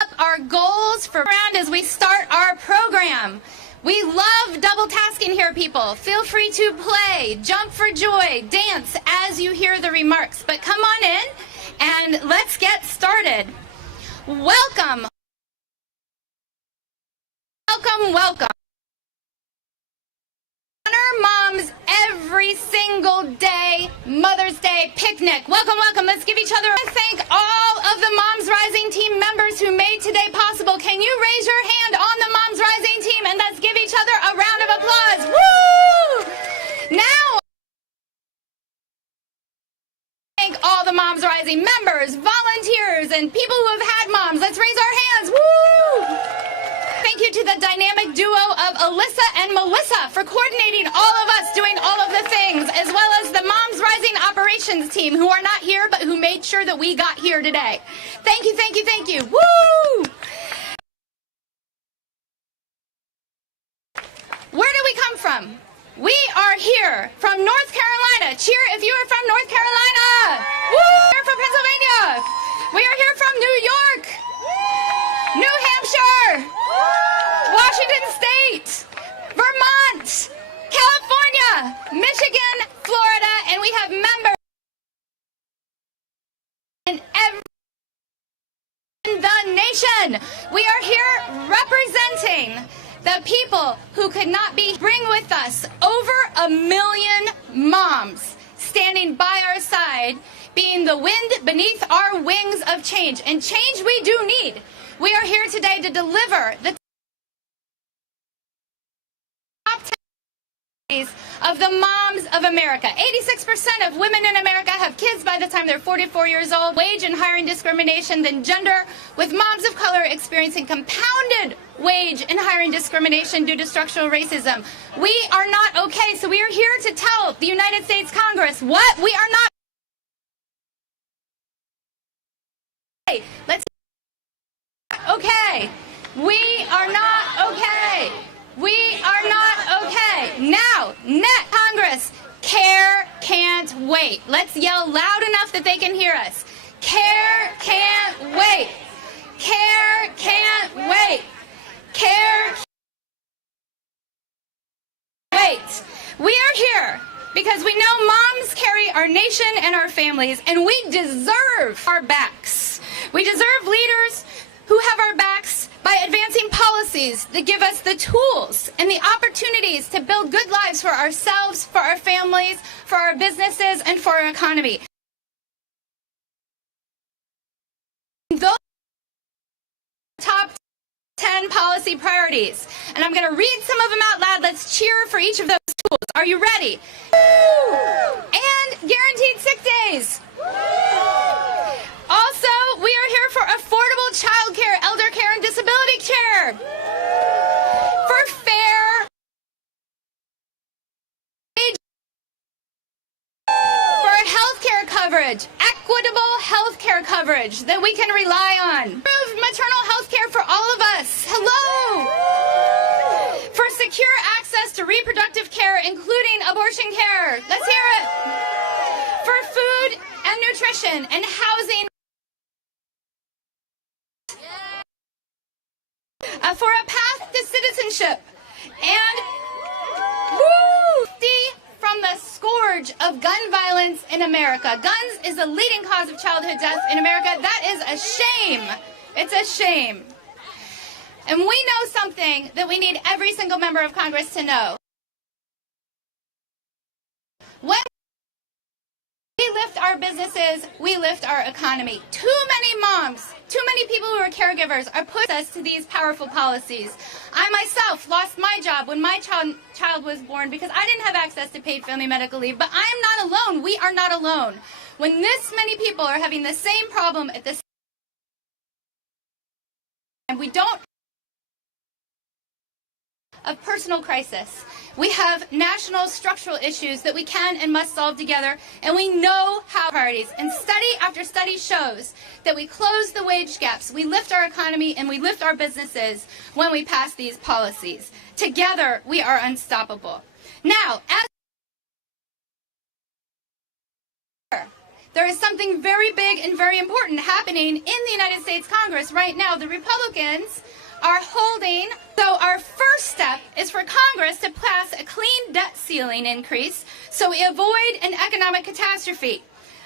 Our goals for round as we start our program. We love double tasking here, people. Feel free to play, jump for joy, dance as you hear the remarks. But come on in and let's get started. Welcome. Welcome, welcome. Honor moms every single day, Mother's Day picnic. Welcome, welcome. Let's give each other a thank all of the Moms Rising team members who made today possible. Can you raise your hand on the Moms Rising team and let's give each other a round of applause. Woo! Now, thank all the Moms Rising members, volunteers, and people who have had moms. Let's raise our hands. Woo! Thank you to the dynamic duo of Alyssa and Melissa for coordinating all of us doing all of the things, as well as the Moms Rising operations team who are not here but who made sure that we got here today. Thank you, thank you, thank you. Woo! Where do we come from? We are here from North Carolina. Cheer if you are from North Carolina. Woo! We're from Pennsylvania. We are here from New York, New Hampshire, Washington State, Vermont, California, Michigan, Florida, and we have members in the nation. We are here representing the people who could not be. Bring with us over 1 million moms standing by our side, being the wind beneath our wings of change. And change we do need. We are here today to deliver the top 10 of the moms of America. 86% of women in America have kids by the time they're 44 years old. Wage and hiring discrimination than gender, with moms of color experiencing compounded wage and hiring discrimination due to structural racism. We are not okay, so we are here to tell the United States Congress what we are not. Let's okay. We are not okay. We are not okay. Now, net Congress, care can't wait. Let's yell loud enough that they can hear us. Care can't wait. Care can't wait. Care can't wait. We are here because we know moms carry our nation and our families, and we deserve our backs. We deserve leaders who have our backs by advancing policies that give us the tools and the opportunities to build good lives for ourselves, for our families, for our businesses, and for our economy. Those top 10 policy priorities. And I'm going to read some of them out loud. Let's cheer for each of those tools. Are you ready? And guaranteed sick days. Also, we are here for affordable child care, elder care, and disability care. For fair wage, for health care coverage, equitable health care coverage that we can rely on. Improved maternal health care for all of us. Hello. For secure access to reproductive care, including abortion care. Let's hear it. For food and nutrition and housing. For a path to citizenship and from the scourge of gun violence in America. Guns is the leading cause of childhood death in America. That is a shame. It's a shame. And we know something that we need every single member of Congress to know. When we lift our businesses, we lift our economy. Too many moms, too many people who are caregivers are put us to these powerful policies. I myself lost my job when my child was born because I didn't have access to paid family medical leave. But I am not alone. We are not alone. When this many people are having the same problem at this time, we don't of personal crisis. We have national structural issues that we can and must solve together, and we know how priorities. And study after study shows that we close the wage gaps, we lift our economy, and we lift our businesses when we pass these policies. Together, we are unstoppable. Now, as there is something very big and very important happening in the United States Congress right now. The Republicans are holding, so our first step is for Congress to pass a clean debt ceiling increase so we avoid an economic catastrophe.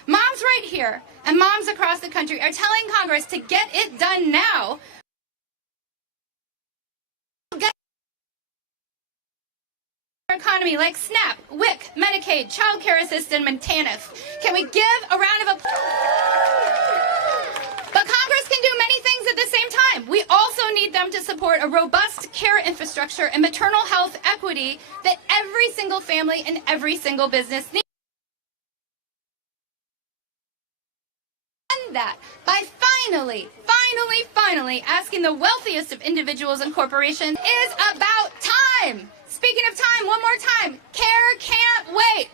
Moms right here and moms across the country are telling Congress to get it done now. Economy like SNAP, WIC, Medicaid, Child Care Assistance, and TANF. Can we give a round of applause? But Congress can do many things at the same time. We also need them to support a robust care infrastructure and maternal health equity that every single family and every single business needs. And that by finally asking the wealthiest of individuals and corporations is about time. Speaking of time, one more time. Care can't wait.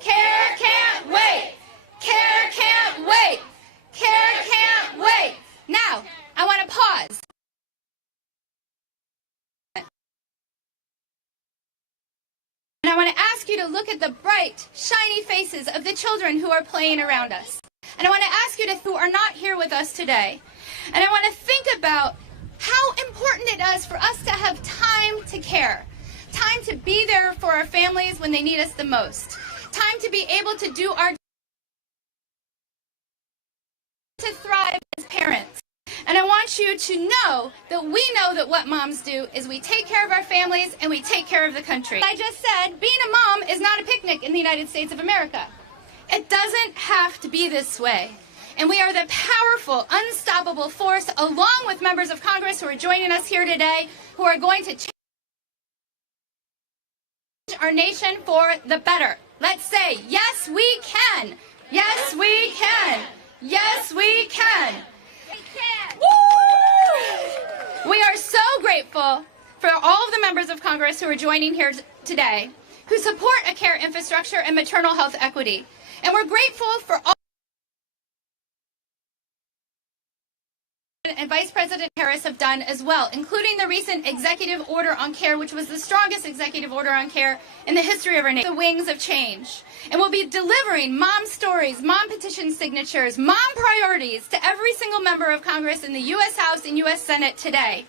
Care can't wait. Care can't wait. Care can't wait. Now, I want to pause. And I want to ask you to look at the bright, shiny faces of the children who are playing around us. And I want to ask you who are not here with us today. And I want to think about how important it is for us to have time to care. Time to be there for our families when they need us the most. Time to be able to do our to thrive as parents. And I want you to know that we know that what moms do is we take care of our families and we take care of the country. I just said being a mom is not a picnic in the United States of America. It doesn't have to be this way. And we are the powerful, unstoppable force, along with members of Congress who are joining us here today, who are going to change our nation for the better. Let's say, yes, we can. Yes, we can. Yes, we can. Woo! We are so grateful for all of the members of Congress who are joining here today, who support a care infrastructure and maternal health equity. And we're grateful for all and Vice President Harris have done as well, including the recent executive order on care, which was the strongest executive order on care in the history of our nation. The wings of change. And we'll be delivering mom stories, mom petition signatures, mom priorities to every single member of Congress in the U.S. House and U.S. Senate today.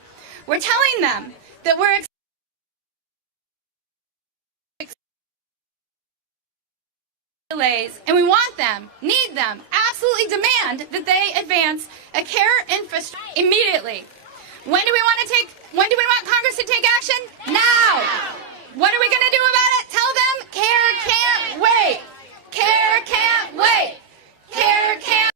We're telling them that we're delays, and we want them, need them, absolutely demand that they advance a care infrastructure immediately. When do we want Congress to take action? Now! What are we going to do about it? Tell them care can't wait. Care can't wait. Care can't.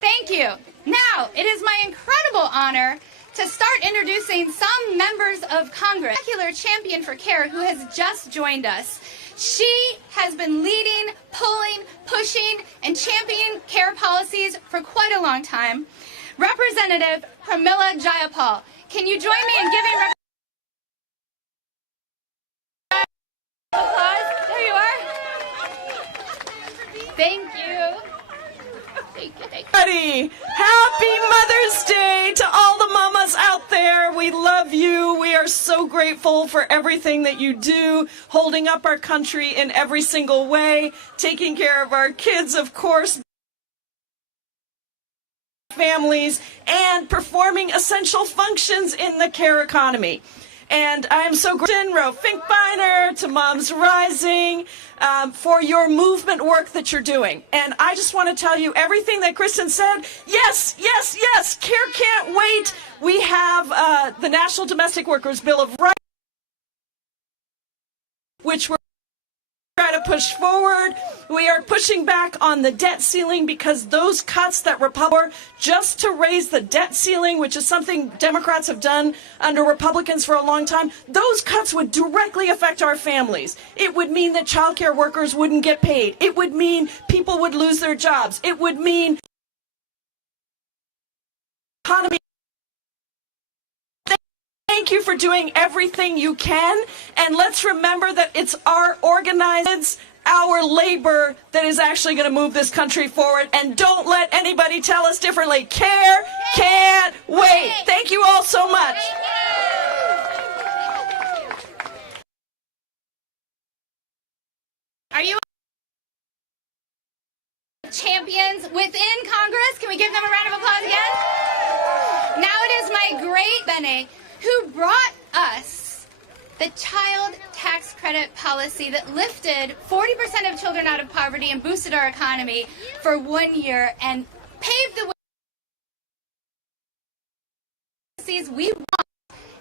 Thank you. Now, it is my incredible honor to start introducing some members of Congress. A secular champion for care who has just joined us. She has been leading, pulling, pushing, and championing care policies for quite a long time. Representative Pramila Jayapal, can you join me in giving applause? There you are. Thank you. Happy Mother's Day to all the mamas out there. We love you. We are so grateful for everything that you do, holding up our country in every single way, taking care of our kids, of course, families, and performing essential functions in the care economy. And I'm so grateful to Finkbeiner, to MomsRising, for your movement work that you're doing. And I just want to tell you everything that Kristen said. Yes, yes, yes, care can't wait. We have the National Domestic Workers Bill of Rights, which we're trying to push forward. We are pushing back on the debt ceiling because those cuts that Republicans, just to raise the debt ceiling, which is something Democrats have done under Republicans for a long time, those cuts would directly affect our families. It would mean that child care workers wouldn't get paid. It would mean people would lose their jobs. It would mean economy. Thank you for doing everything you can, and let's remember that it's our organized, our labor that is actually going to move this country forward, and don't let anybody tell us differently. Care can't wait. Thank you all so much. Are you within Congress. Can we give them a round of applause again? Now it is my great Bene who brought us the child tax credit policy that lifted 40% of children out of poverty and boosted our economy for 1 year and paved the way. Policies we want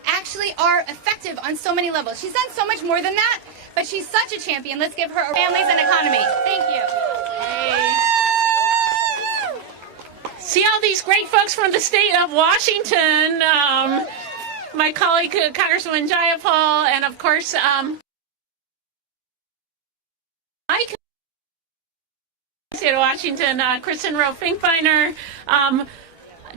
actually are effective on so many levels. She's done so much more than that, but she's such a champion. Let's give her a families and economy. Thank you. Hey. See all these great folks from the state of Washington. My colleague, Congresswoman Jayapal, and of course, my state of Washington, Kristen Rowe Finkbeiner.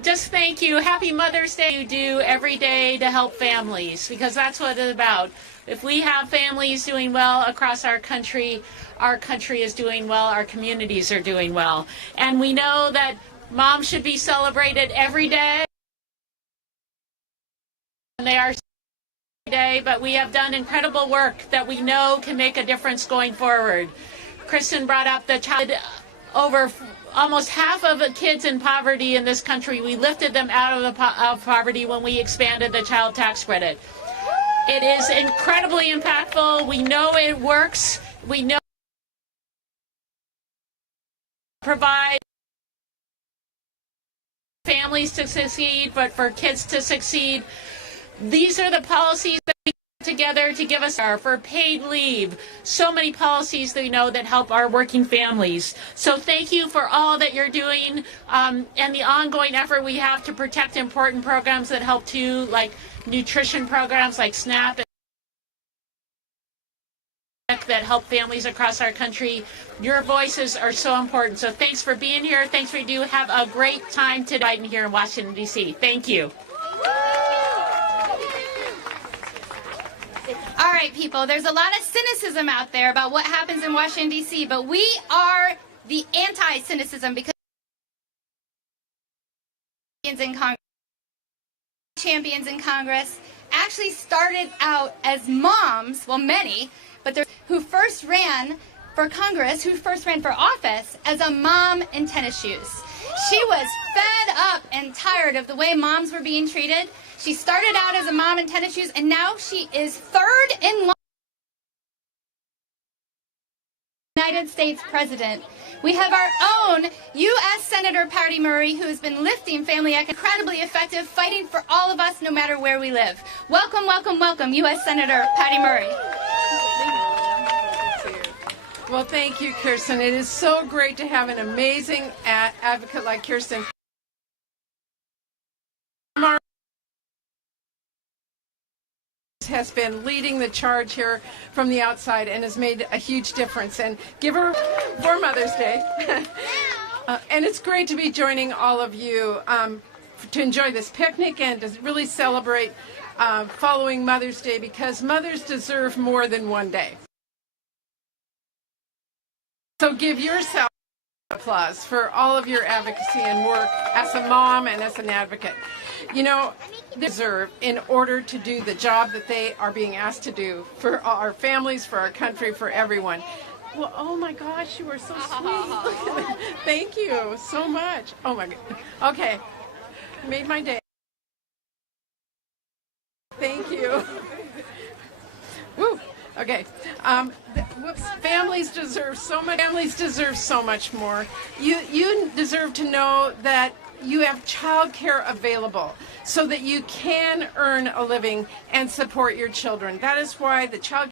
Just thank you. Happy Mother's Day. You do every day to help families, because that's what it's about. If we have families doing well across our country is doing well, our communities are doing well. And we know that moms should be celebrated every day. And they are every day, but we have done incredible work that we know can make a difference going forward. Kristen brought up the child, over almost half of the kids in poverty in this country, we lifted them out of poverty when we expanded the child tax credit. It is incredibly impactful. We know it works. We know provide families to succeed, but for kids to succeed. These are the policies that we put together to give us for paid leave. So many policies that we know that help our working families. So thank you for all that you're doing and the ongoing effort we have to protect important programs that help too, like nutrition programs like SNAP that help families across our country. Your voices are so important. So thanks for being here. Thanks for you. Have a great time today here in Washington, D.C. Thank you. All right, people, there's a lot of cynicism out there about what happens in Washington, D.C., but we are the anti-cynicism because champions in Congress actually started out as moms, well, many, but they're who first ran for Congress, who first ran for office as a mom in tennis shoes. She was fed up and tired of the way moms were being treated. She started out as a mom in tennis shoes, and now she is third in line. United States President. We have our own U.S. Senator Patty Murray, who has been lifting family incredibly effective, fighting for all of us no matter where we live. Welcome, welcome, welcome, U.S. Senator Patty Murray. Well, thank you, Kirsten. It is so great to have an amazing advocate like Kirsten. Has been leading the charge here from the outside and has made a huge difference. And give her for Mother's Day. And it's great to be joining all of you to enjoy this picnic and to really celebrate following Mother's Day, because mothers deserve more than one day. So give yourself applause for all of your advocacy and work as a mom and as an advocate. You know, they deserve in order to do the job that they are being asked to do for our families, for our country, for everyone. Well, oh my gosh, you are so sweet. Thank you so much. Oh my God. Okay. Made my day. Thank you. Woo. Okay. Families deserve so much. Families deserve so much more. You deserve to know that you have child care available so that you can earn a living and support your children. That is why the Child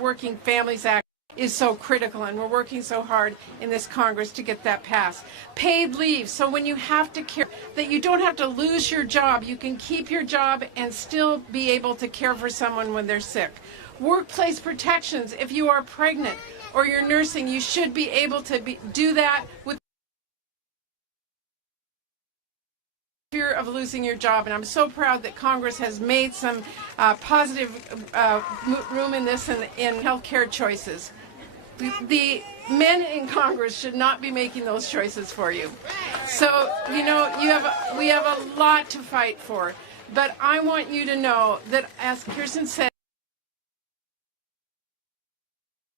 Working Families Act is so critical, and we're working so hard in this Congress to get that passed. Paid leave, so when you have to care, that you don't have to lose your job, you can keep your job and still be able to care for someone when they're sick. Workplace protections, if you are pregnant or you're nursing, you should be able to do that with fear of losing your job. And I'm so proud that Congress has made some positive room in this and in health care choices. The men in Congress should not be making those choices for you. So, you know, we have a lot to fight for. But I want you to know that, as Kirsten said,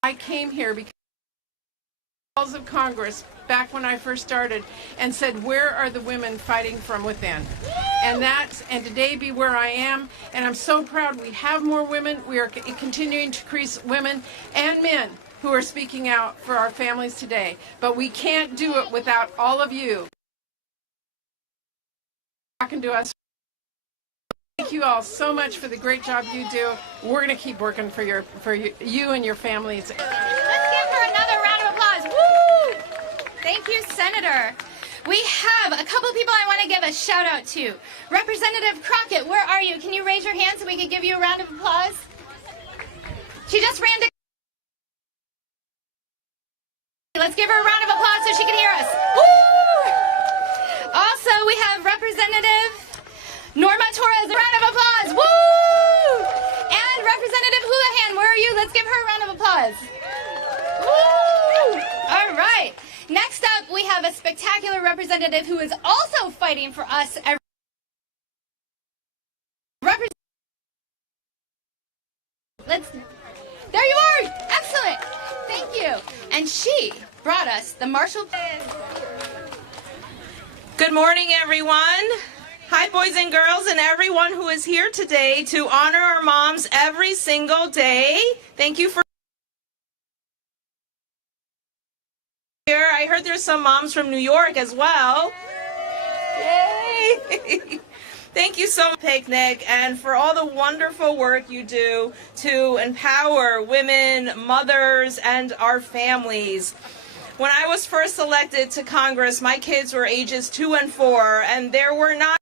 I came here because halls of Congress back when I first started and said, where are the women fighting from within? And today be where I am, and I'm so proud we have more women. We are continuing to increase women and men who are speaking out for our families today. But we can't do it without all of you talking to us. Thank you all so much for the great job you do. We're going to keep working for you and your families. Let's give her another round of applause. Woo! Thank you, Senator. We have a couple people I want to give a shout out to. Representative Crockett, where are you? Can you raise your hand so we can give you a round of applause? She just ran to... Let's give her a round of applause so she can hear us. Woo! Also, we have Representative Norma Torres, a round of applause. Woo! And Representative Houlihan, where are you? Let's give her a round of applause. Woo! All right. Next up, we have a spectacular representative who is also fighting for us. There you are! Excellent! Thank you. And she brought us the Marshall Plan. Good morning, everyone. Hi, boys and girls, and everyone who is here today to honor our moms every single day. Thank you for here. I heard there's some moms from New York as well. Yay! Thank you so much, Picnic, and for all the wonderful work you do to empower women, mothers, and our families. When I was first elected to Congress, my kids were ages 2 and 4, and there were not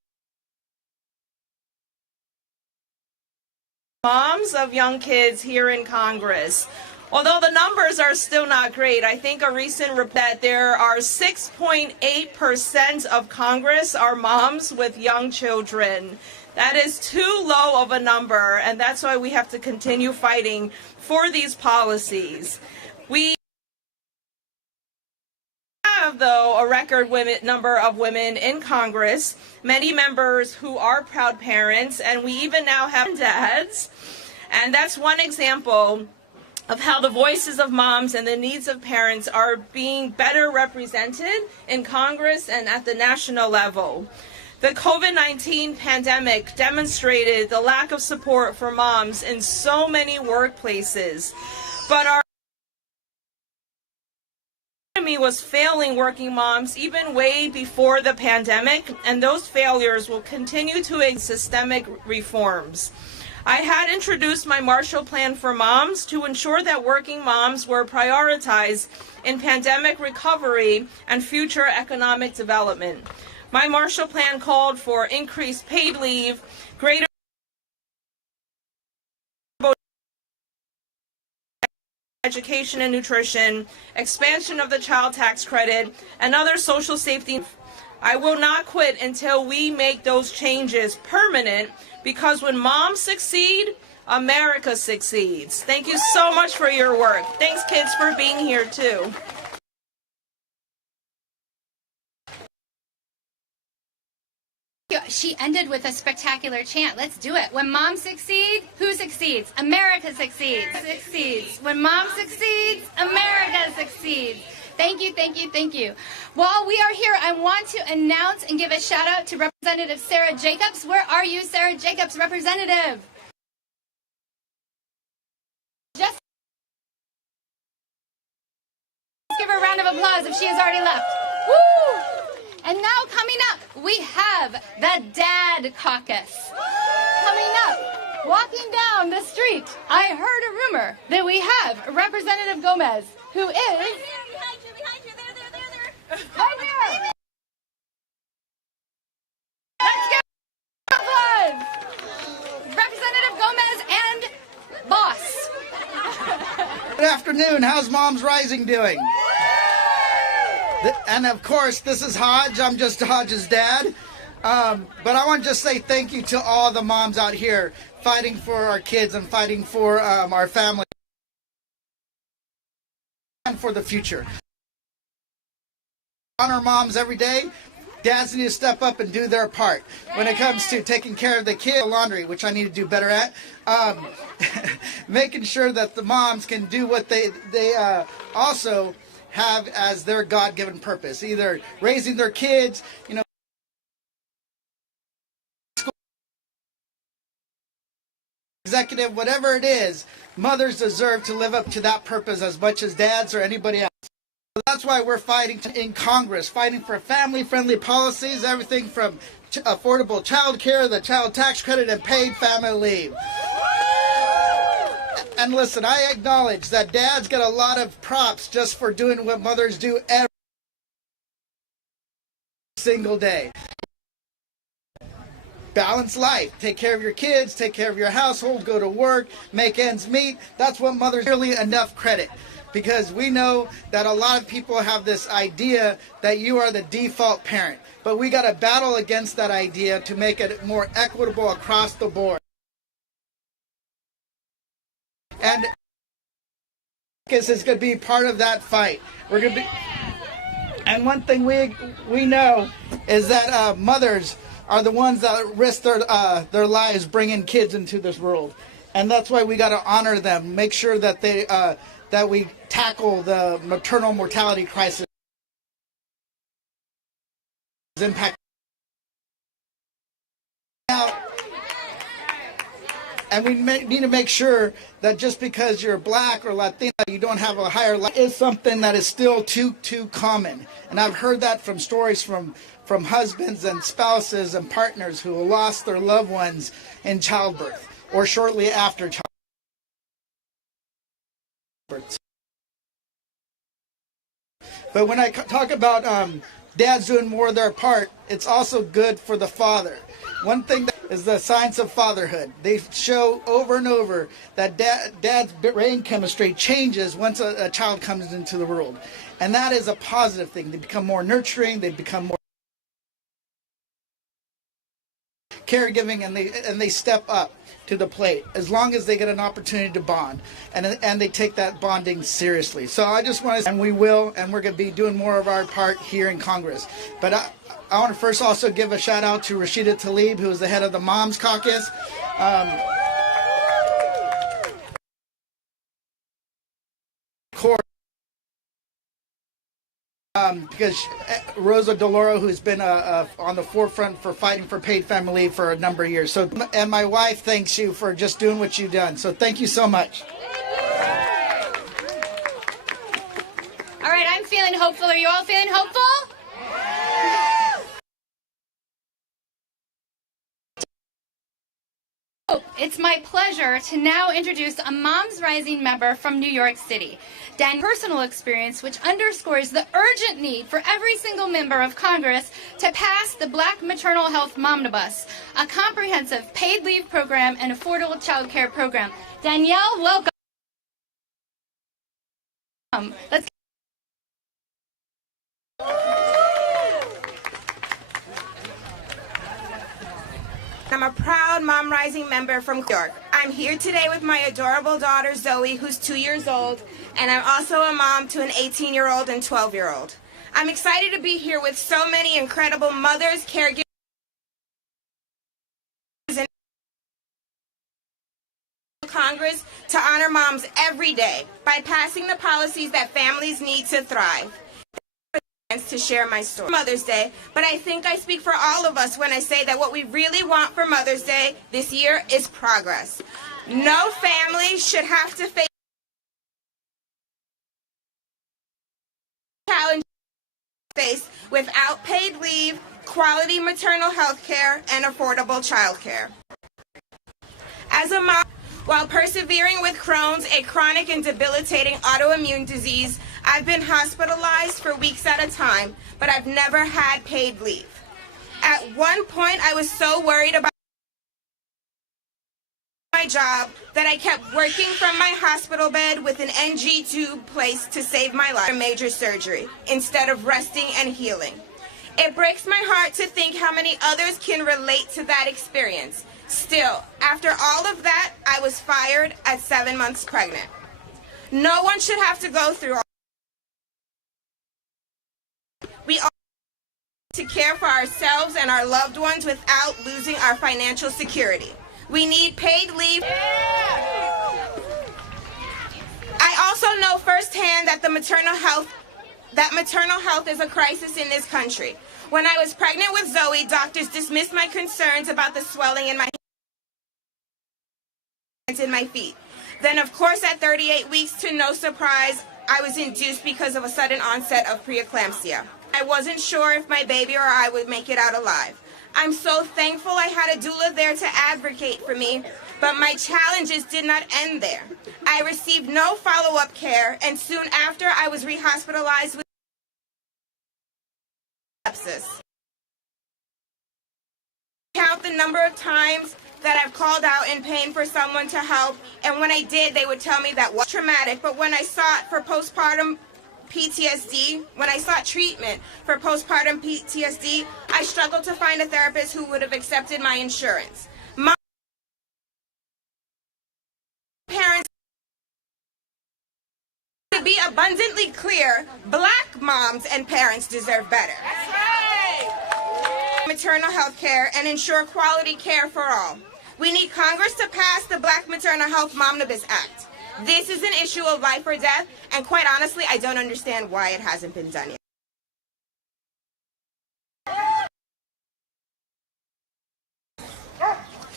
moms of young kids here in Congress. Although the numbers are still not great, I think a recent report that there are 6.8% of Congress are moms with young children. That is too low of a number, and that's why we have to continue fighting for these policies. We have, though, a record number of women in Congress, many members who are proud parents, and we even now have dads. And that's one example of how the voices of moms and the needs of parents are being better represented in Congress and at the national level. The COVID-19 pandemic demonstrated the lack of support for moms in so many workplaces, but our economy was failing working moms even way before the pandemic, and those failures will continue to exist. Systemic reforms. I had introduced my Marshall Plan for moms to ensure that working moms were prioritized in pandemic recovery and future economic development. My Marshall Plan called for increased paid leave, greater education and nutrition, expansion of the child tax credit, and other social safety. I will not quit until we make those changes permanent, because when moms succeed, America succeeds. Thank you so much for your work. Thanks, kids, for being here, too. She ended with a spectacular chant. Let's do it. When moms succeed, who succeeds? America succeeds. Succeeds. When mom succeeds, America succeeds. Thank you, thank you, thank you. While we are here, I want to announce and give a shout out to Representative Sarah Jacobs. Where are you, Sarah Jacobs, representative? Just give her a round of applause if she has already left. Woo! And now coming up, we have the Dad Caucus. Coming up, walking down the street, I heard a rumor that we have Representative Gomez, who is... Behind you, there. Right here. Let's give applause. Representative Gomez and Boss. Good afternoon. How's MomsRising doing? And of course, this is Hodge. I'm just Hodge's dad. But I want to just say thank you to all the moms out here fighting for our kids and fighting for our family and for the future. Honor moms every day. Dads need to step up and do their part. When it comes to taking care of the kid, laundry, which I need to do better at, making sure that the moms can do what they also have as their God-given purpose, either raising their kids, executive, whatever it is. Mothers deserve to live up to that purpose as much as dads or anybody else. So that's why we're fighting in Congress, fighting for family-friendly policies, everything from affordable child care, the child tax credit, and paid family leave. And listen, I acknowledge that dads get a lot of props just for doing what mothers do every single day. Balance life. Take care of your kids, take care of your household, go to work, make ends meet. That's what mothers really enough credit. Because we know that a lot of people have this idea that you are the default parent. But we got to battle against that idea to make it more equitable across the board. And this is going to be part of that fight. We're going to be, and one thing we know is that mothers are the ones that risk their lives bringing kids into this world, and that's why we got to honor them. Make sure that they that we tackle the maternal mortality crisis. Impact. And we need to make sure that just because you're black or Latina, you don't have a higher life is something that is still too common. And I've heard that from stories from husbands and spouses and partners who lost their loved ones in childbirth or shortly after childbirth. But when I talk about dads doing more of their part, it's also good for the father. One thing is the science of fatherhood. They show over and over that dad's brain chemistry changes once a child comes into the world. And that is a positive thing. They become more nurturing, they become more caregiving, and they step up to the plate as long as they get an opportunity to bond, and they take that bonding seriously. So I just want to, and we will, and we're going to be doing more of our part here in Congress. But I want to first also give a shout out to Rashida Tlaib, who is the head of the Moms Caucus. Because Rosa DeLauro, who's been on the forefront for fighting for paid family leave for a number of years. So, and my wife thanks you for just doing what you've done. So thank you so much. All right, I'm feeling hopeful. Are you all feeling hopeful? It's my pleasure to now introduce a MomsRising member from New York City. Dan's personal experience, which underscores the urgent need for every single member of Congress to pass the Black Maternal Health Momnibus, a comprehensive paid leave program and affordable child care program. Danielle, welcome. Let's I'm a proud MomsRising member from New York. I'm here today with my adorable daughter Zoe, who's 2 years old, and I'm also a mom to an 18-year-old and 12-year-old. I'm excited to be here with so many incredible mothers, caregivers, and Congress to honor moms every day by passing the policies that families need to thrive. To share my story. Mother's Day, but I think I speak for all of us when I say that what we really want for Mother's Day this year is progress. No family should have to face without paid leave, quality maternal health care, and affordable child care. As a mom, while persevering with Crohn's, a chronic and debilitating autoimmune disease, I've been hospitalized for weeks at a time, but I've never had paid leave. At one point, I was so worried about my job that I kept working from my hospital bed with an NG tube placed to save my life, a major surgery, instead of resting and healing. It breaks my heart to think how many others can relate to that experience. Still, after all of that, I was fired at 7 months pregnant. No one should have to go through all. We all need to care for ourselves and our loved ones without losing our financial security. We need paid leave. I also know firsthand that the maternal health that maternal health is a crisis in this country. When I was pregnant with Zoe, doctors dismissed my concerns about the swelling in my hands and my feet. Then, of course, at 38 weeks, to no surprise, I was induced because of a sudden onset of preeclampsia. I wasn't sure if my baby or I would make it out alive. I'm so thankful I had a doula there to advocate for me, but my challenges did not end there. I received no follow-up care, and soon after, I was rehospitalized with sepsis. Count the number of times that I've called out in pain for someone to help, and when I did, they would tell me that was traumatic. But when I sought for postpartum PTSD, when I sought treatment for postpartum PTSD, I struggled to find a therapist who would have accepted my insurance. My parents, to be abundantly clear, Black moms and parents deserve better. That's right. Maternal health care and ensure quality care for all. We need Congress to pass the Black Maternal Health Momnibus Act. This is an issue of life or death, and quite honestly, I don't understand why it hasn't been done yet.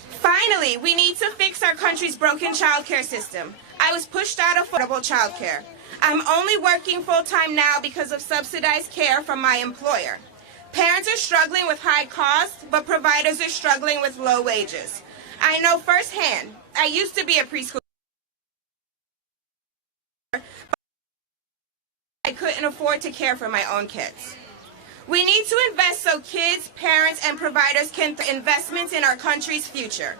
Finally, we need to fix our country's broken childcare system. I was pushed out of affordable childcare. I'm only working full-time now because of subsidized care from my employer. Parents are struggling with high costs, but providers are struggling with low wages. I know firsthand. I used to be a preschool. I couldn't afford to care for my own kids. We need to invest so kids, parents, and providers can investments in our country's future.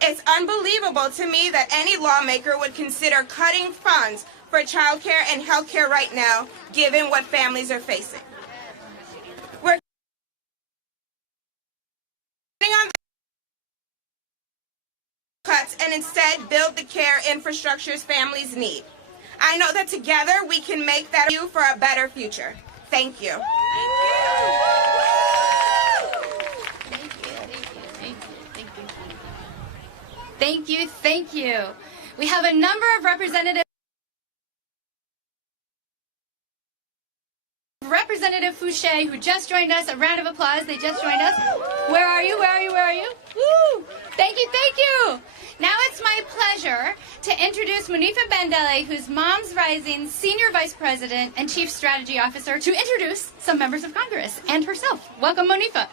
It's unbelievable to me that any lawmaker would consider cutting funds for childcare and healthcare right now, given what families are facing. We're on cuts and instead build the care infrastructures families need. I know that together we can make that for a better future. Thank you. Thank you. We have a number of representatives. Representative Fouché, who just joined us. A round of applause. They just joined us. Where are you? Woo! Thank you. Now it's my pleasure to introduce Munifa Bandele, who's MomsRising Senior Vice President and Chief Strategy Officer, to introduce some members of Congress and herself. Welcome, Munifa.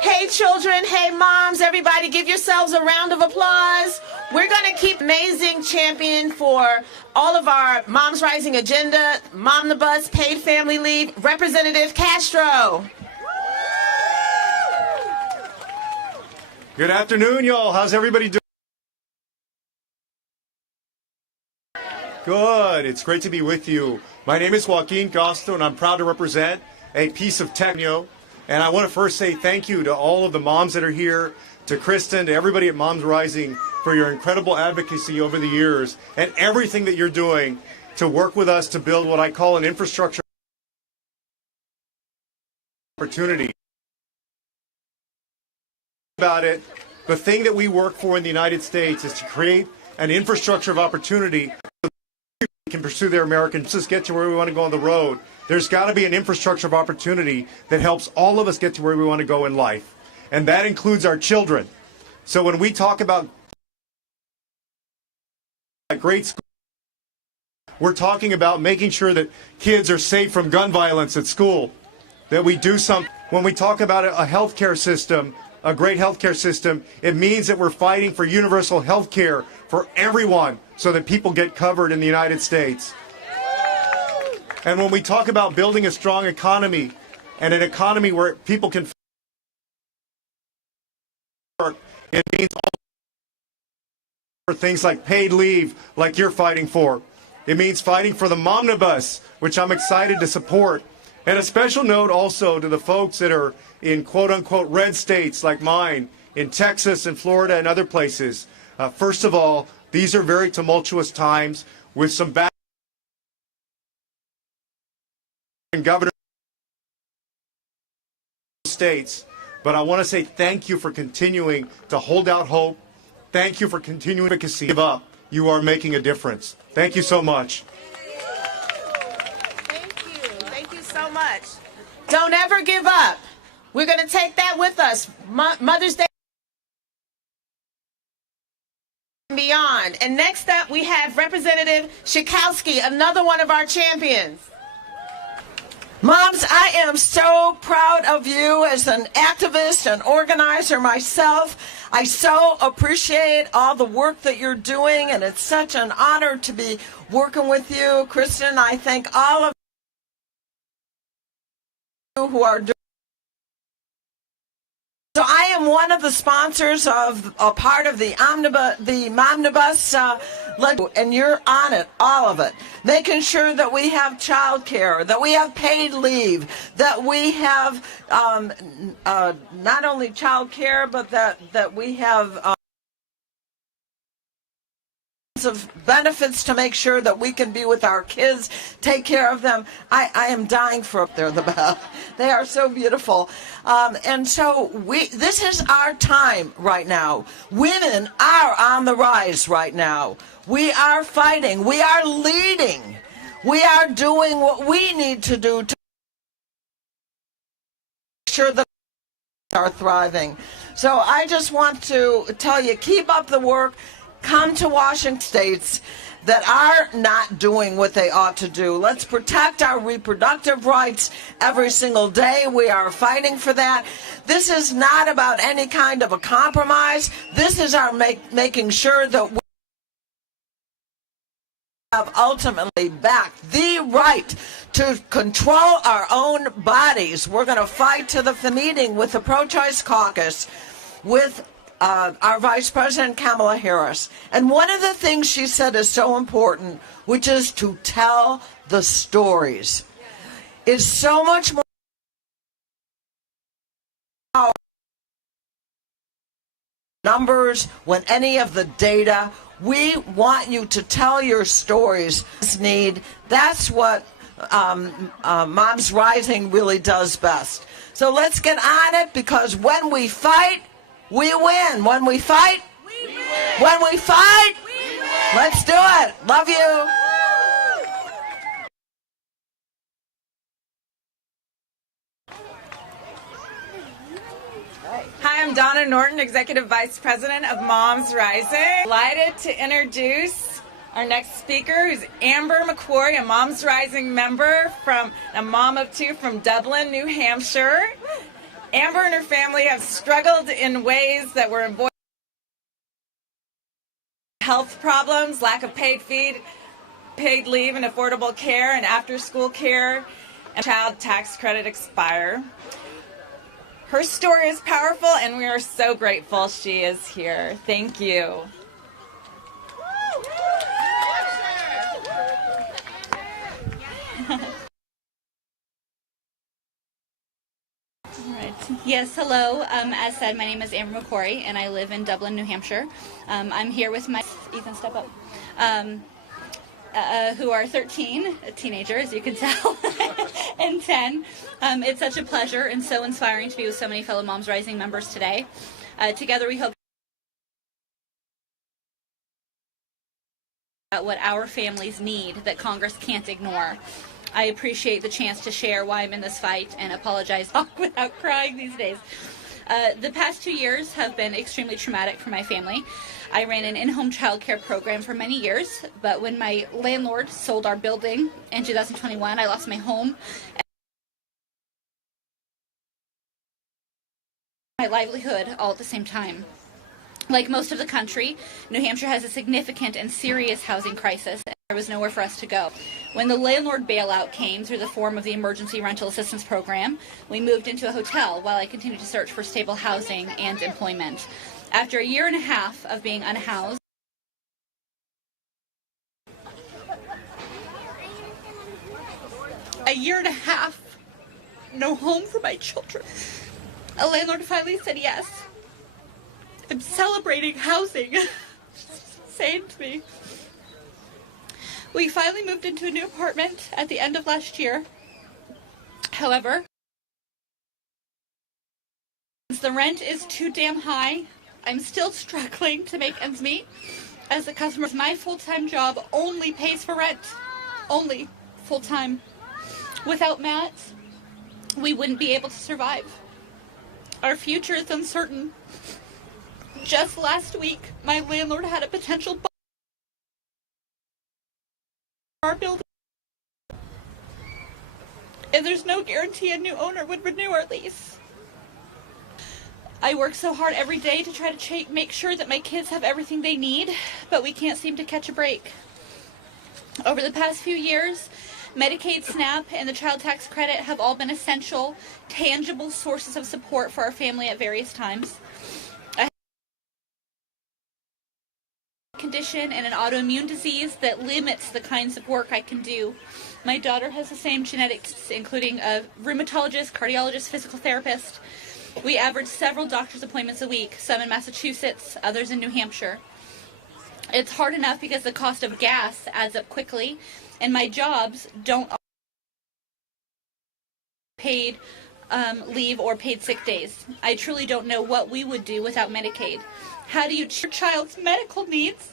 Hey children, hey moms, everybody give yourselves a round of applause. We're going to keep amazing champion for all of our MomsRising agenda, Momnibus, paid family leave, Representative Castro. Good afternoon, y'all. How's everybody doing? Good. It's great to be with you. My name is Joaquin Castro, and I'm proud to represent a piece of techno. And I want to first say thank you to all of the moms that are here, to Kristen, to everybody at MomsRising for your incredible advocacy over the years and everything that you're doing to work with us to build what I call an infrastructure opportunity. About it, the thing that we work for in the United States is to create an infrastructure of opportunity so that people can pursue their American dreams, get to where we want to go on the road. There's got to be an infrastructure of opportunity that helps all of us get to where we want to go in life. And that includes our children. So when we talk about great school, we're talking about making sure that kids are safe from gun violence at school, that we do something. When we talk about a healthcare system, a great healthcare system, it means that we're fighting for universal health care for everyone so that people get covered in the United States. And when we talk about building a strong economy and an economy where people can work, it means all for things like paid leave, like you're fighting for. It means fighting for the Momnibus, which I'm excited to support. And a special note also to the folks that are in quote-unquote red states like mine, in Texas and Florida and other places. First of all, these are very tumultuous times with some bad governor states. But I want to say thank you for continuing to hold out hope. Thank you for continuing advocacy. Give up. you are making a difference. Thank you so much. Thank you. Thank you so much. Don't ever give up. We're going to take that with us. Mother's Day and beyond. And next up, we have Representative Schakowsky, another one of our champions. Moms, I am so proud of you as an activist and organizer myself. I so appreciate all the work that you're doing, and it's such an honor to be working with you. Kristen, I thank all of you who are doing. So I am one of the sponsors of a part of the Momnibus, and you're on it, all of it, making sure that we have child care, that we have paid leave, that we have not only child care, but that we have of benefits to make sure that we can be with our kids, take care of them. I am dying for up there, they are so beautiful. And so this is our time right now. Women are on the rise right now. We are fighting. We are leading. We are doing what we need to do to make sure that are thriving. So I just want to tell you, keep up the work. Come to Washington states that are not doing what they ought to do. Let's protect our reproductive rights every single day. We are fighting for that. This is not about any kind of a compromise. This is our making sure that we have ultimately back the right to control our own bodies. We're going to fight to the meeting with the pro-choice caucus, with our Vice President Kamala Harris. And one of the things she said is so important, which is to tell the stories. It's so much more numbers when any of the data. We want you to tell your stories. That's what Moms Rising really does best. So let's get on it, because when we fight, we win. When we fight, we win. When we fight, we win. Let's do it. Love you. Hi, I'm Donna Norton, Executive Vice President of Moms Rising. Delighted to introduce our next speaker, who's Amber McQuarrie, a Moms Rising member, from a mom of two from Dublin, New Hampshire. Amber and her family have struggled in ways that were avoided: health problems, lack of paid leave and affordable care and after-school care, and child tax credit expire. Her story is powerful, and we are so grateful she is here. Thank you. Yes, hello. As said, my name is Amber McQuarrie, and I live in Dublin, New Hampshire. I'm here with my Ethan, step up. Who are 13, a teenager, as you can tell, and 10. It's such a pleasure and so inspiring to be with so many fellow Moms Rising members today. Together, we hope about what our families need that Congress can't ignore. I appreciate the chance to share why I'm in this fight and apologize without crying these days. The past 2 years have been extremely traumatic for my family. I ran an in-home child care program for many years, but when my landlord sold our building in 2021, I lost my home, my livelihood, all at the same time. Like most of the country, New Hampshire has a significant and serious housing crisis, and there was nowhere for us to go. When the landlord bailout came through the form of the Emergency Rental Assistance Program, we moved into a hotel while I continued to search for stable housing and employment. After a year and a half of being unhoused, no home for my children, a landlord finally said yes. I'm celebrating housing. Saying to me. We finally moved into a new apartment at the end of last year. However, since the rent is too damn high, I'm still struggling to make ends meet. as a customer. My full-time job only pays for rent. Only full-time. Without Matt, we wouldn't be able to survive. Our future is uncertain. Just last week, my landlord had a potential our building. And there's no guarantee a new owner would renew our lease. I work so hard every day to try to make sure that my kids have everything they need, but we can't seem to catch a break. Over the past few years, Medicaid, SNAP, and the child tax credit have all been essential, tangible sources of support for our family at various times. I have a condition and an autoimmune disease that limits the kinds of work I can do. My daughter has the same genetics, including a rheumatologist, cardiologist, physical therapist. We average several doctor's appointments a week, some in Massachusetts, others in New Hampshire. It's hard enough because the cost of gas adds up quickly, and my jobs don't paid leave or paid sick days. I truly don't know what we would do without Medicaid. How do you ensure your child's medical needs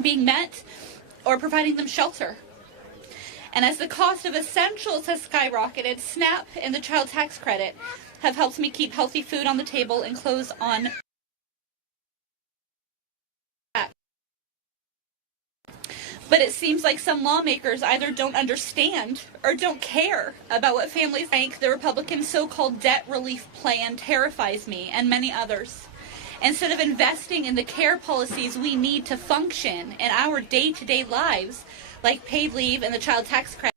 being met or providing them shelter? And as the cost of essentials has skyrocketed, SNAP and the child tax credit have helped me keep healthy food on the table and clothes on. But it seems like some lawmakers either don't understand or don't care about what families think. The Republican so-called debt relief plan terrifies me and many others. Instead of investing in the care policies we need to function in our day-to-day lives, like paid leave and the child tax credit,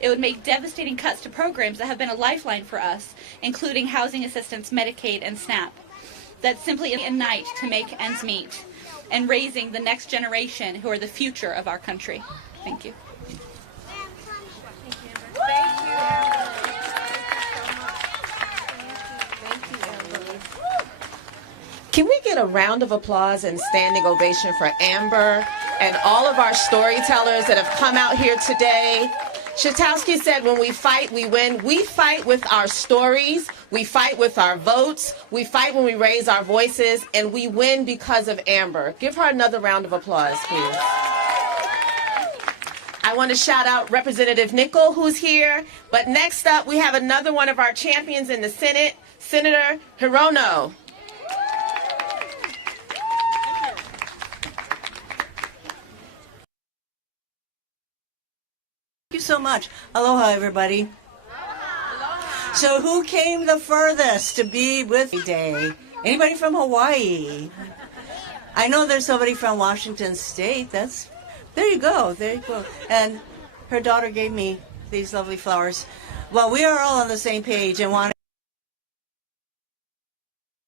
it would make devastating cuts to programs that have been a lifeline for us, including housing assistance, Medicaid, and SNAP. That's simply a night to make ends meet and raising the next generation who are the future of our country. Thank you. Can we get a round of applause and standing ovation for Amber and all of our storytellers that have come out here today? Shatowski said, when we fight, we win. We fight with our stories. We fight with our votes. We fight when we raise our voices. And we win because of Amber. Give her another round of applause, please. I want to shout out Representative Nickel, who's here. But next up, we have another one of our champions in the Senate, Senator Hirono. Thank you so much. Aloha, everybody. Aloha. So who came the furthest to be with me today? Anybody from Hawaii? I know there's somebody from Washington State. There you go. There you go. And her daughter gave me these lovely flowers. Well, we are all on the same page and want to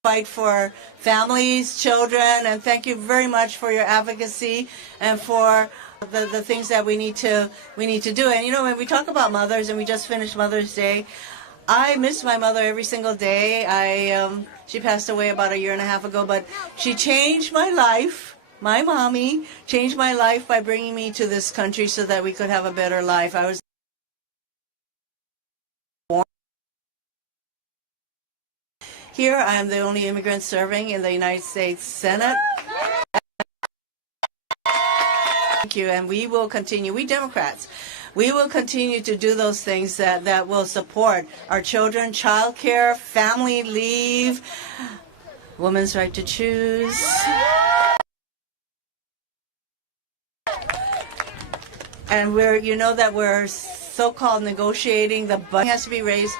fight for families, children, and thank you very much for your advocacy and for the things that we need to do. And you know, when we talk about mothers, and we just finished Mother's Day, I miss my mother every single day. She passed away about 1.5 years ago, but she changed my life. My mommy changed my life by bringing me to this country so that we could have a better life. I was born here. I am the only immigrant serving in the United States Senate. Thank you, and we will continue. We Democrats, we will continue to do those things that will support our children, child care, family leave, women's right to choose. And we're so-called negotiating. The budget has to be raised,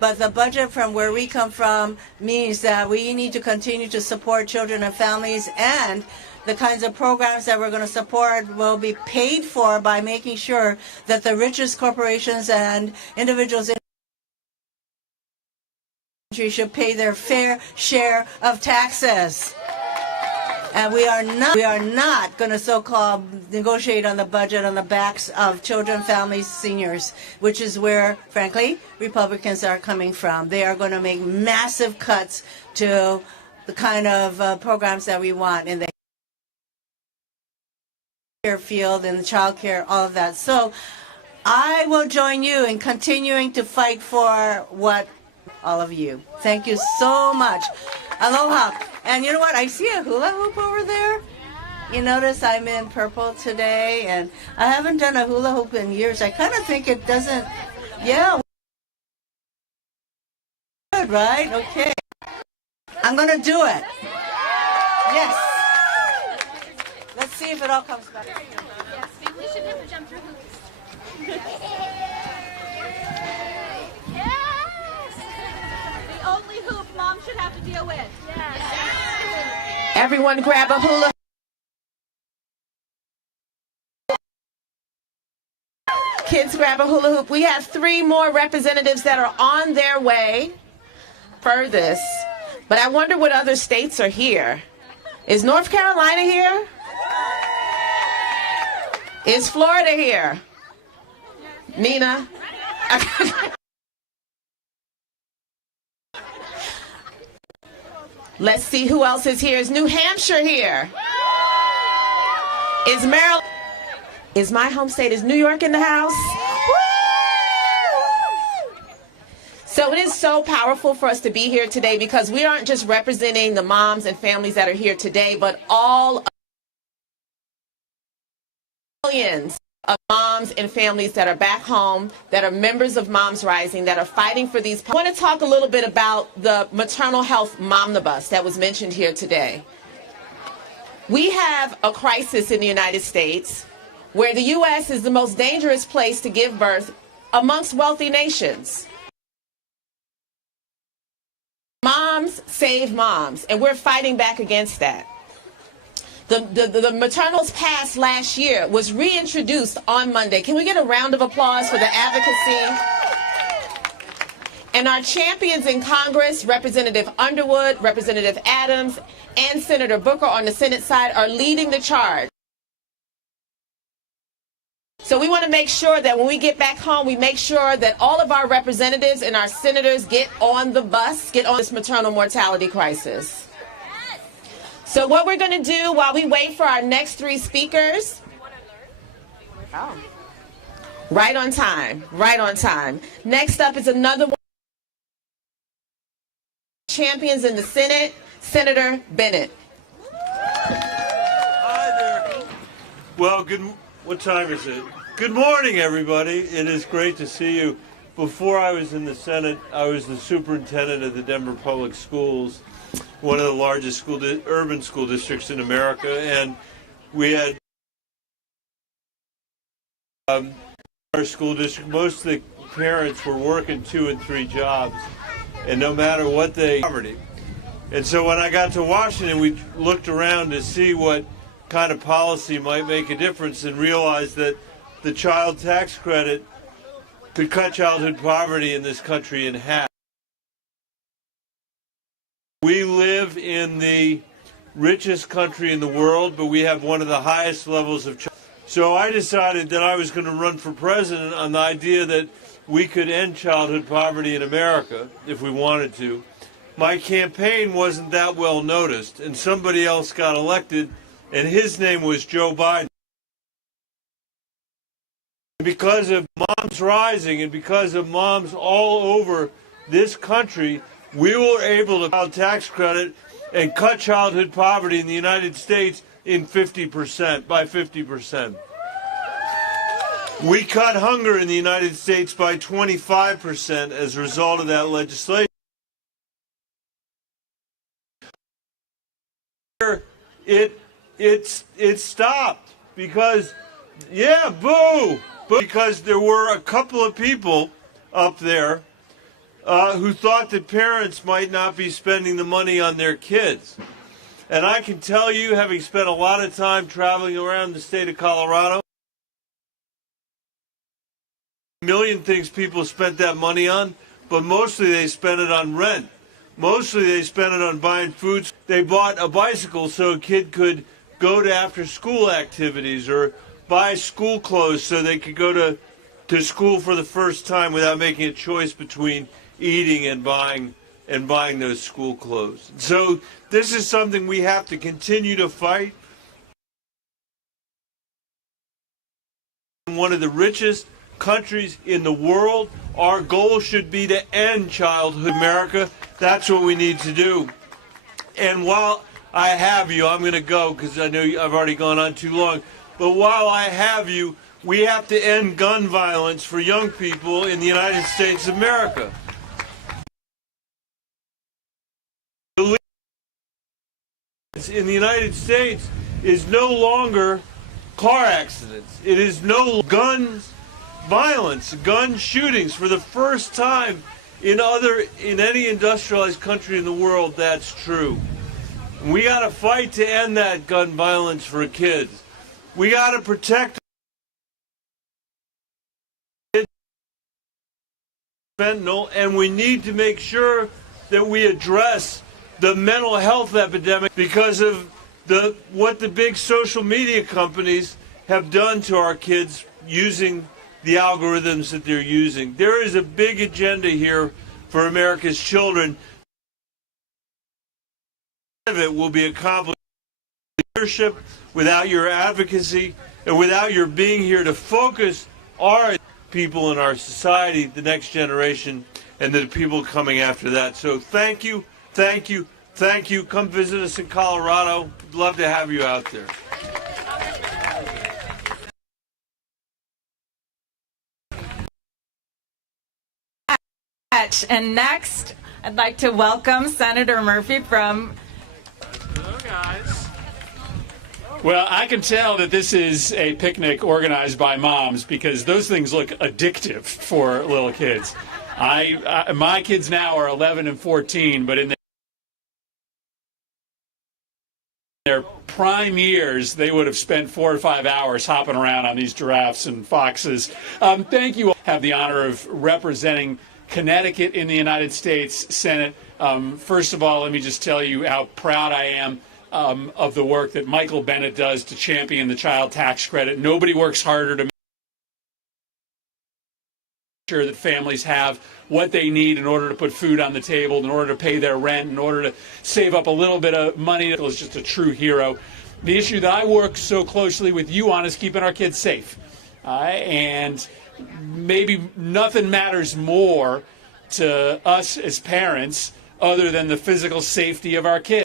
but the budget from where we come from means that we need to continue to support children and families, and the kinds of programs that we're going to support will be paid for by making sure that the richest corporations and individuals in the country should pay their fair share of taxes. And we are not going to so-called negotiate on the budget on the backs of children, families, seniors, which is where, frankly, Republicans are coming from. They are going to make massive cuts to the kind of programs that we want in the care field and the child care, all of that. So I will join you in continuing to fight for all of you. Thank you so much. Aloha. And you know what? I see a hula hoop over there. You notice I'm in purple today, and I haven't done a hula hoop in years. I kind of think it doesn't, yeah. Good, right? Okay. I'm going to do it. Yes. Let's see if it all comes back. Yes, maybe we should never jump through hoops. Yes! The only hoop mom should have to deal with. Yes. Everyone grab a hula. Kids grab a hula hoop. We have 3 more representatives that are on their way for this. But I wonder what other states are here. Is North Carolina here? Is Florida here? Nina? Let's see who else is here. Is New Hampshire here? Is Maryland? Is my home state? Is New York in the house? So it is so powerful for us to be here today because we aren't just representing the moms and families that are here today, but all millions of moms and families that are back home, that are members of Moms Rising, that are fighting for these. I want to talk a little bit about the maternal health momnibus that was mentioned here today. We have a crisis in the United States where the U.S. is the most dangerous place to give birth amongst wealthy nations. Moms save moms, and we're fighting back against that. The maternal passed last year was reintroduced on Monday. Can we get a round of applause for the advocacy? And our champions in Congress, Representative Underwood, Representative Adams, and Senator Booker on the Senate side are leading the charge. So we want to make sure that when we get back home, we make sure that all of our representatives and our senators get on the bus, get on this maternal mortality crisis. So what we're going to do while we wait for our next 3 speakers, right on time, right on time. Next up is another one. Champions in the Senate, Senator Bennett. Hi there. Well, what time is it? Good morning, everybody. It is great to see you. Before I was in the Senate, I was the superintendent of the Denver Public Schools, one of the largest urban school districts in America, and we had our school district, most of the parents were working 2 and 3 jobs, and no matter what they poverty. And so when I got to Washington, we looked around to see what kind of policy might make a difference and realized that the child tax credit could cut childhood poverty in this country in half. We live in the richest country in the world, but we have one of the highest levels of child. So I decided that I was going to run for president on the idea that we could end childhood poverty in America if we wanted to. My campaign wasn't that well noticed, and somebody else got elected, and his name was Joe Biden. Because of Moms Rising and because of moms all over this country, we were able to child tax credit and cut childhood poverty in the United States in 50%, by 50%. We cut hunger in the United States by 25% as a result of that legislation. It stopped because, yeah, boo! Because there were a couple of people up there who thought that parents might not be spending the money on their kids. And I can tell you, having spent a lot of time traveling around the state of Colorado, a million things people spent that money on, but mostly they spent it on rent. Mostly they spent it on buying food. They bought a bicycle so a kid could go to after-school activities or buy school clothes so they could go to school for the first time without making a choice between eating and buying those school clothes. So this is something we have to continue to fight. In one of the richest countries in the world, our goal should be to end childhood in America. That's what we need to do. And while I have you, I'm going to go because I know I've already gone on too long. But while I have you, we have to end gun violence for young people in the United States of America. In the United States is no longer car accidents. It is no gun violence, gun shootings. For the first time in any industrialized country in the world, that's true. We got to fight to end that gun violence for kids. We got to protect fentanyl, and we need to make sure that we address the mental health epidemic because of what the big social media companies have done to our kids using the algorithms that they're using. There is a big agenda here for America's children. None of it will be accomplished without leadership, without your advocacy, and without your being here to focus our people in our society, the next generation, and the people coming after that. So thank you, thank you, thank you. Come visit us in Colorado. We'd love to have you out there. And next, I'd like to welcome Senator Murphy from... Hello, guys. Well, I can tell that this is a picnic organized by moms because those things look addictive for little kids. My kids now are 11 and 14, but in their prime years, they would have spent 4 or 5 hours hopping around on these giraffes and foxes. Thank you all. I have the honor of representing Connecticut in the United States Senate. First of all, let me just tell you how proud I am of the work that Michael Bennett does to champion the child tax credit. Nobody works harder to make sure that families have what they need in order to put food on the table, in order to pay their rent, in order to save up a little bit of money. It was just a true hero. The issue that I work so closely with you on is keeping our kids safe. And maybe nothing matters more to us as parents other than the physical safety of our kids.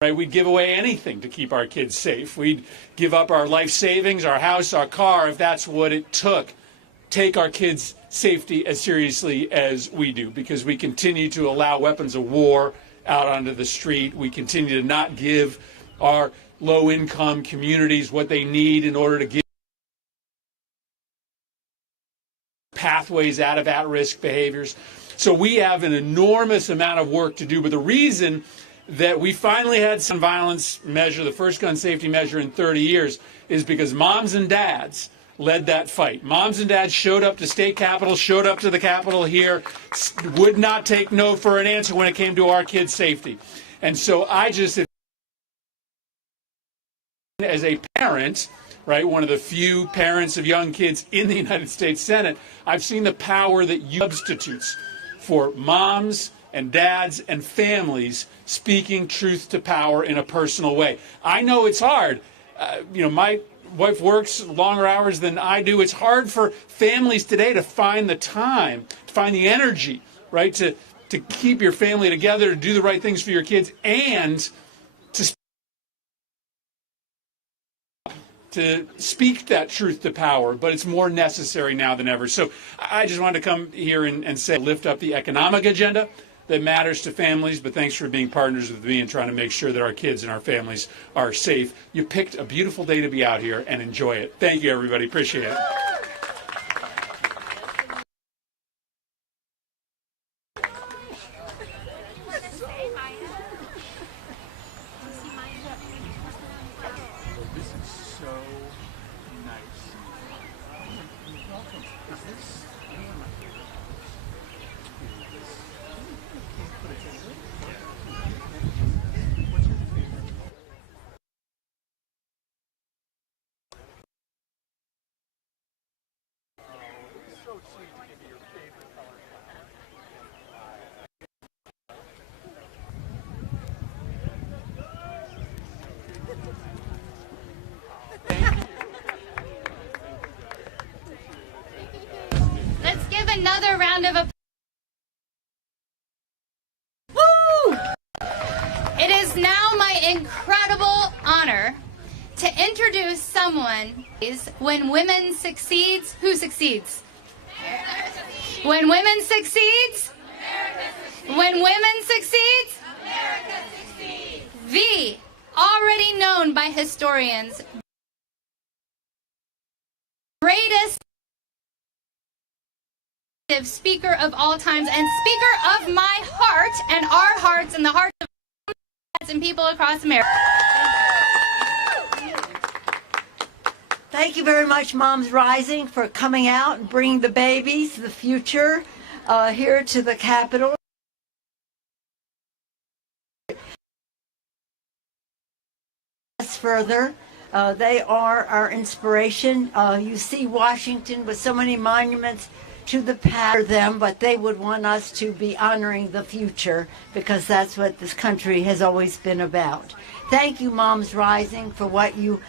Right? We'd give away anything to keep our kids safe. We'd give up our life savings, our house, our car, if that's what it took. Take our kids' safety as seriously as we do, because we continue to allow weapons of war out onto the street. We continue to not give our low-income communities what they need in order to give pathways out of at-risk behaviors. So we have an enormous amount of work to do, but the reason that we finally had some violence measure, the first gun safety measure in 30 years, is because moms and dads led that fight. Moms and dads showed up to state capitals, showed up to the Capitol here, would not take no for an answer when it came to our kids' safety. And so I just, as a parent, right, one of the few parents of young kids in the United States Senate, I've seen the power that you substitutes for moms and dads and families speaking truth to power in a personal way. I know it's hard. My wife works longer hours than I do. It's hard for families today to find the time, to find the energy, right, to keep your family together, to do the right things for your kids, and to speak that truth to power, but it's more necessary now than ever. So I just wanted to come here and say, lift up the economic agenda that matters to families, but thanks for being partners with me and trying to make sure that our kids and our families are safe. You picked a beautiful day to be out here and enjoy it. Thank you, everybody. Appreciate it. Let's give another round of applause. Woo! to introduce someone. When women succeeds, who succeeds? When women succeeds? When women succeeds? The already known by historians greatest speaker of all times and speaker of my heart and our hearts and the hearts of and people across America. Thank you very much, Moms Rising, for coming out and bringing the babies, the future, here to the Capitol. Further, they are our inspiration. You see Washington with so many monuments to the past, but they would want us to be honoring the future because that's what this country has always been about. Thank you, Moms Rising, for what you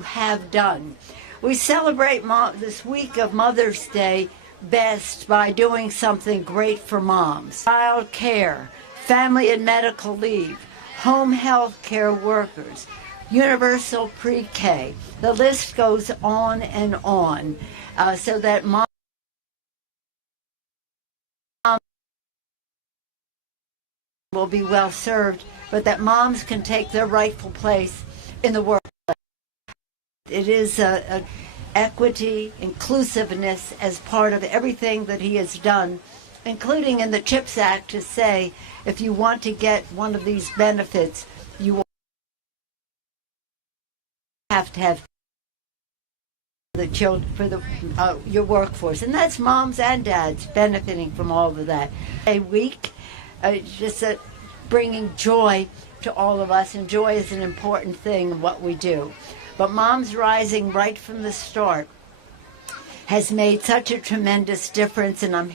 have done. We celebrate this week of Mother's Day best by doing something great for moms. Child care, family and medical leave, home health care workers, universal pre-K. The list goes on and on, so that moms will be well served, but that moms can take their rightful place in the workplace. It is equity, inclusiveness as part of everything that he has done, including in the CHIPS Act to say if you want to get one of these benefits, you will have to have the children for your workforce, and that's moms and dads benefiting from all of that. A week, just bringing joy to all of us, and joy is an important thing in what we do. But Moms Rising, right from the start, has made such a tremendous difference, and I'm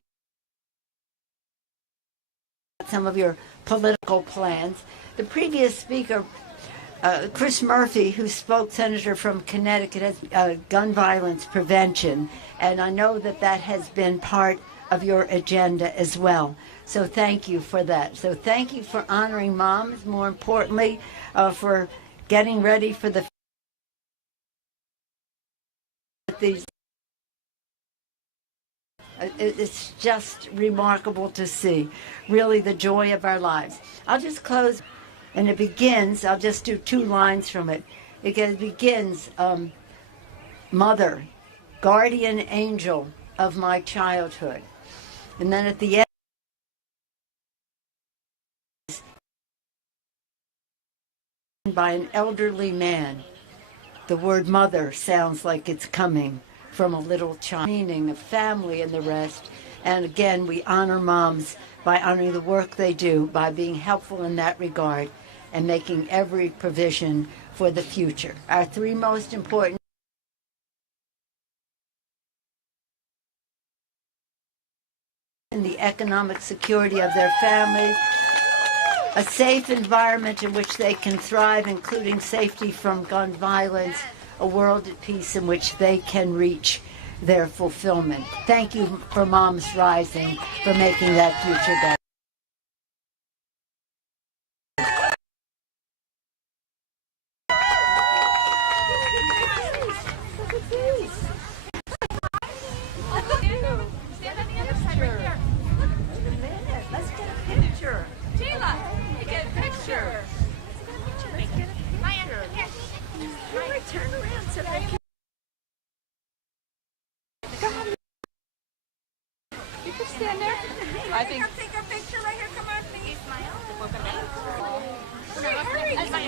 some of your political plans. The previous speaker, Chris Murphy, who spoke, senator from Connecticut, has gun violence prevention, and I know that that has been part of your agenda as well. So thank you for that. So thank you for honoring moms, more importantly, for getting ready for these. It's just remarkable to see, really, the joy of our lives. I'll just close, and it begins, I'll just do 2 lines from it. It begins, mother, guardian angel of my childhood. And then at the end, by an elderly man. The word mother sounds like it's coming from a little child, meaning of family and the rest. And again, we honor moms by honoring the work they do, by being helpful in that regard, and making every provision for the future. Our 3 most important in the economic security of their families, a safe environment in which they can thrive, including safety from gun violence, a world at peace in which they can reach their fulfillment. Thank you for Moms Rising for making that future better. Let's get a picture. Jayla, get a picture. Turn around so they can. You can stand there. I think. Take a picture right here. Come on, please. Hurry. I'm sorry.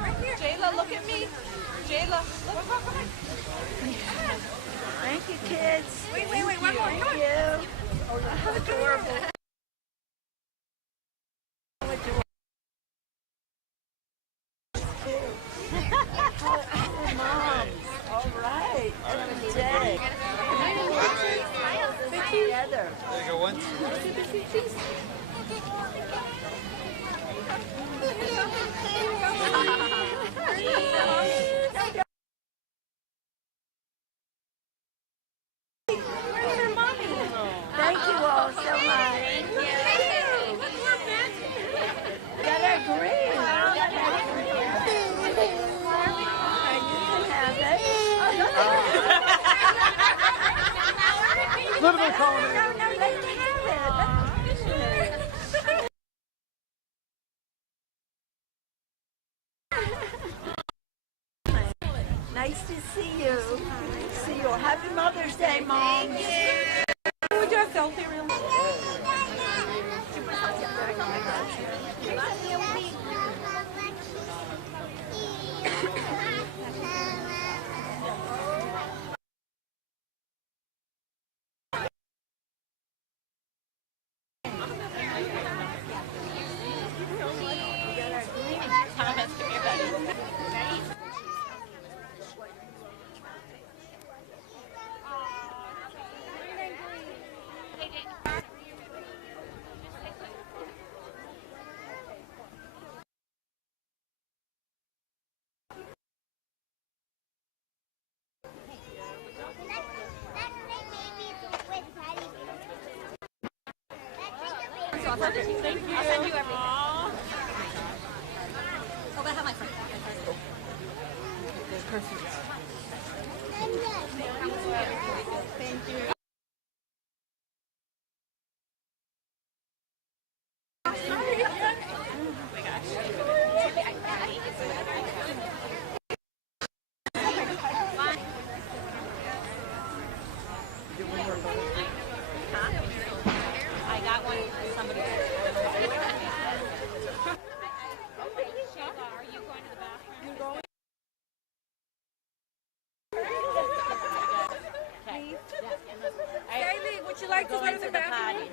Right here. Jayla, look at me. Jayla, look. Come on. Thank you, kids. Wait. One more. Come on. Thank you. Oh, adorable. Moms, all right. Good day. Together. There you go once. Thank you all so much. Nice to see you. See you. Happy Mother's Day, Mom. Thank you. Would you have selfie real Thank you. I'll send you everything. Oh, but I have my friend. Perfect. Thank you. I got one. Somebody. Sheila, are you going to the bathroom? You going? Okay. Daily, would you like to go to the bathroom?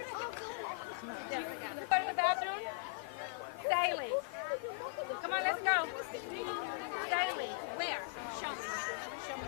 Go to the bathroom? Daily. Come on, let's go. Daily. Where? Show me. Show me.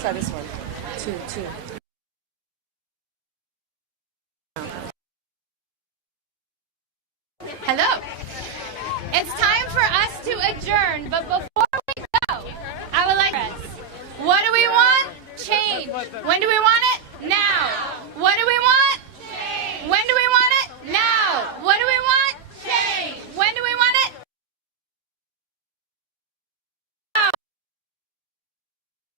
Try this one. Two. Hello. It's time for us to adjourn, but before we go, I would like to. What do we want? Change. When do we want it? Now.